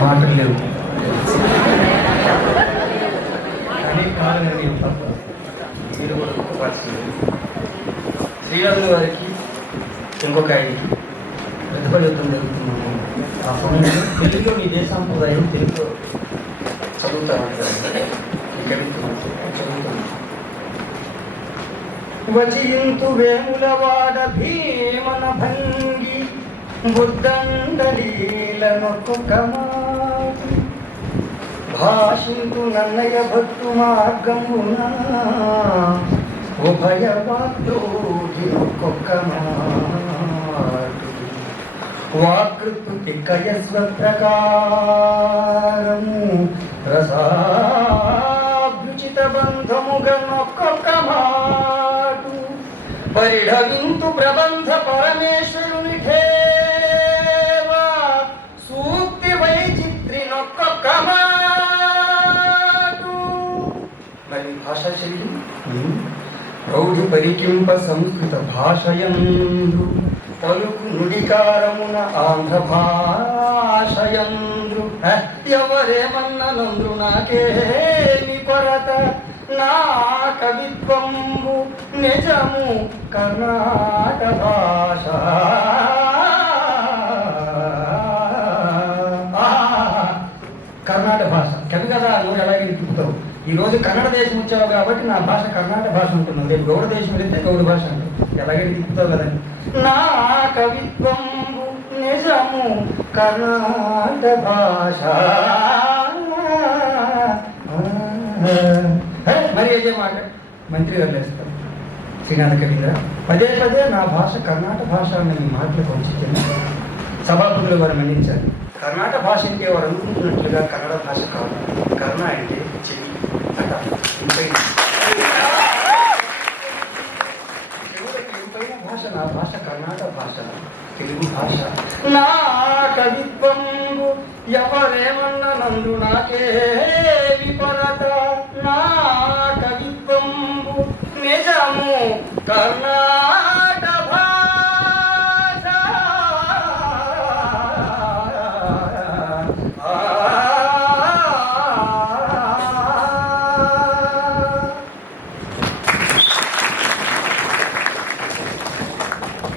మాటలు లేవు కానీ కాల నిర్ణయం తప్ప మీరు కూడా గుర్తుపరచలేదు. శ్రీరాములు వారికి ఇంకొక ఆయనకి పెద్దపల్లి యుద్ధం జరుగుతున్నాము. ఆ సమయంలో తెలుగులో నీ దేశాంప్రదాయం తెలుగులో చదువుతామంటారు. ఇక్కడికి చదువుతాను. వచింతు వేములవాడ భీమన భంగి బుద్ధండలీలనొక్కొక్క భాషింతు నన్నయ భక్తు మార్గమున ఉభయ వాక్యోజినొక్కొక్క వాకృతి కయస్వ ప్రకారము రసాభ్యుచిత బంధముగనొక్కొక్క మాటు పరిఢవింతు ప్రబంధ పరమేశ్వరుని ఠేవా సూక్తి వైచిత్రినొక్కొక్క మాటు. మరి భాషా శైలి ప్రౌఢి పరికింప సంస్కృత భాషయందు పలుకు నుడికారమున ఆంధ్ర భాషయంద్రు ఎవరేమన్ననంద్రు నాకేమి కొరత నా కవిత్వంబు నిజము కర్ణాట భాష. కర్ణాటక భాష కవి కదా నువ్వు ఎలాగే తిప్పుతావు. ఈరోజు కన్నడ దేశం వచ్చావు కాబట్టి నా భాష కర్ణాటక భాష ఉంటున్నావు. రేపు గౌడ దేశం వెళితే గౌడ భాష అంటావు. ఎలాగే తిప్పుతావు కదండి. నా కవిత్వం నిజము కర్ణాటక భాష. మరి అదే మాట మంత్రి గారు వేస్తారు. శ్రీనాథ కవీంద్ర పదే పదే నా భాష కర్ణాటక భాష అన్న మీ మాటలు పంచుతుంది. సభాపతులు వారు మన్నించారు. కర్ణాటక భాష అంటే వారు అనుకుంటున్నట్లుగా కన్నడ భాష కాదు. కర్ణ అంటే చెవి అంటారు. భాష నా భాష కర్ణాటక భాష తెలుగు భాష. నా కవిత్వంబు ఎవరేమన్ననందు నాకేమి కొరత నా కవిత్వంబు నిజము కర్ణాటక భాష.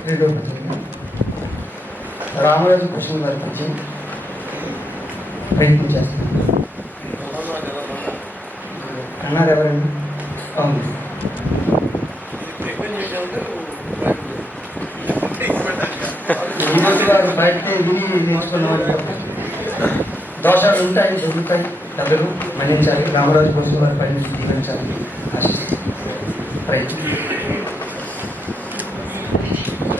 రెండో రామరాజు కృష్ణ గారి గురించి ప్రయత్నం చేస్తున్నాను. అన్నారు ఎవరండి? అవును. గారు బయటే విని నేర్చుకున్నవారు దోషాలు ఉంటాయి, జరుగుతాయి. అందరూ మన్నించాలి. రామరాజు కృష్ణ గారి పైన స్వీకరించాలి. ప్రయత్నం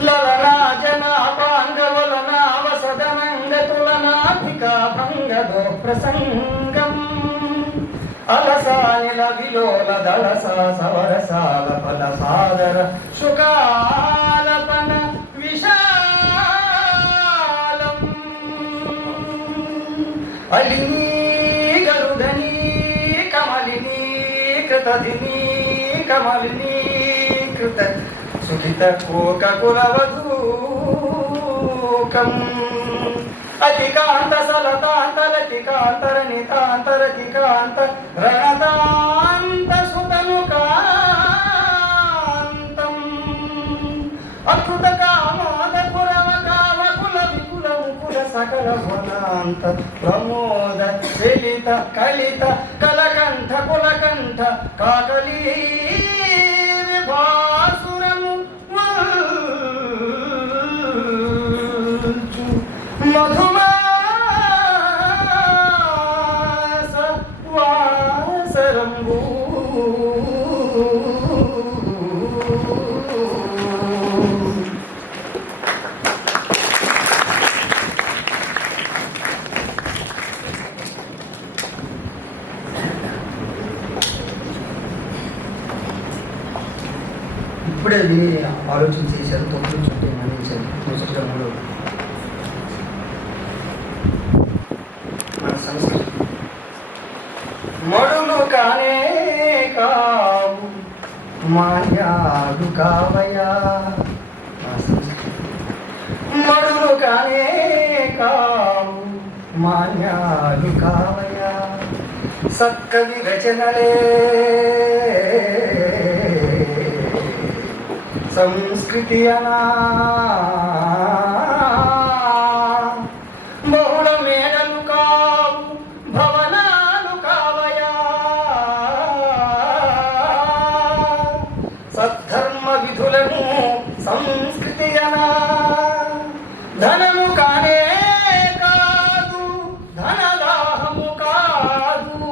లలనా జనాపాంగవలనా వసదనంగతులనాధికా భంగదో ప్రసంగం అలసానిల విలోల దళసా సవరసాల ఫల సాదర శుకాలపన విశాలం అలినీ గరుధనీ కమలినీ కృతధినీ కమలినీ కృత సుఖిత కోక కులవధూకం అతికాంత సలతాంతలతికాంతరనితాంతరతికాంత రణతాంత సుతముకాంతం అకృత కామోద కురవ కామ కుల వికుల ముకుల సకల గుణాంత ప్రమోద చలిత కలిత కలకంఠ కులకంఠ కాకలీ విభాసురము మధుమాస వాసరంబు ఇప్పుడే విని ఆలోచన చేశారు. తొమ్మిది చుట్టూ మన్నించారు. మూడు మన సంస్కృతి మడులు కానే కావు మాన్యాలు కావయా. మన సంస్కృతి మడులు కానే కావు మాన్యాలు కావయా సక్కవి రచనలే సంస్కృతి అనా బహుళ మేడలు కావు భవనాలు కావయా సద్ధర్మ విధులను సంస్కృతి అనా ధనము కానే కాదు ధనదాహము కాదు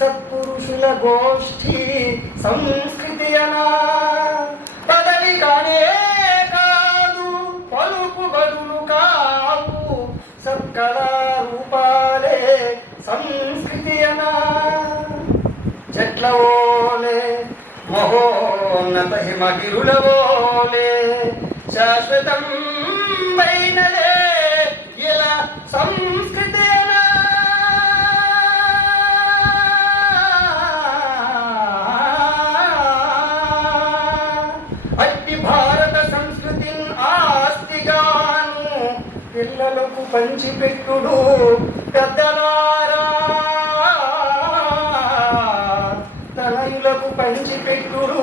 సత్పురుషుల గోష్ఠి సంస్కృతి అనా పదవి కానే కాదు పలుకుబడులు కావు సత్కళా రూపాలే సంస్కృతి అనా చెట్ల ఓలే మహోన్నత హిమగిరుల ఓలే శాశ్వతం వైనదే ఇలా సంస్కృతి అనా అట్టి భారత సంస్కృతి ఆస్తిగాను పిల్లలకు పంచిపెట్టుడు పెద్దలారా తనయులకు పంచిపెట్టుడు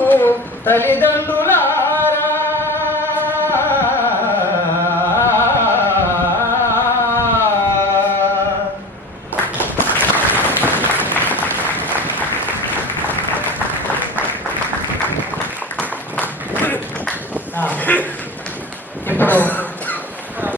తల్లిదండ్రులా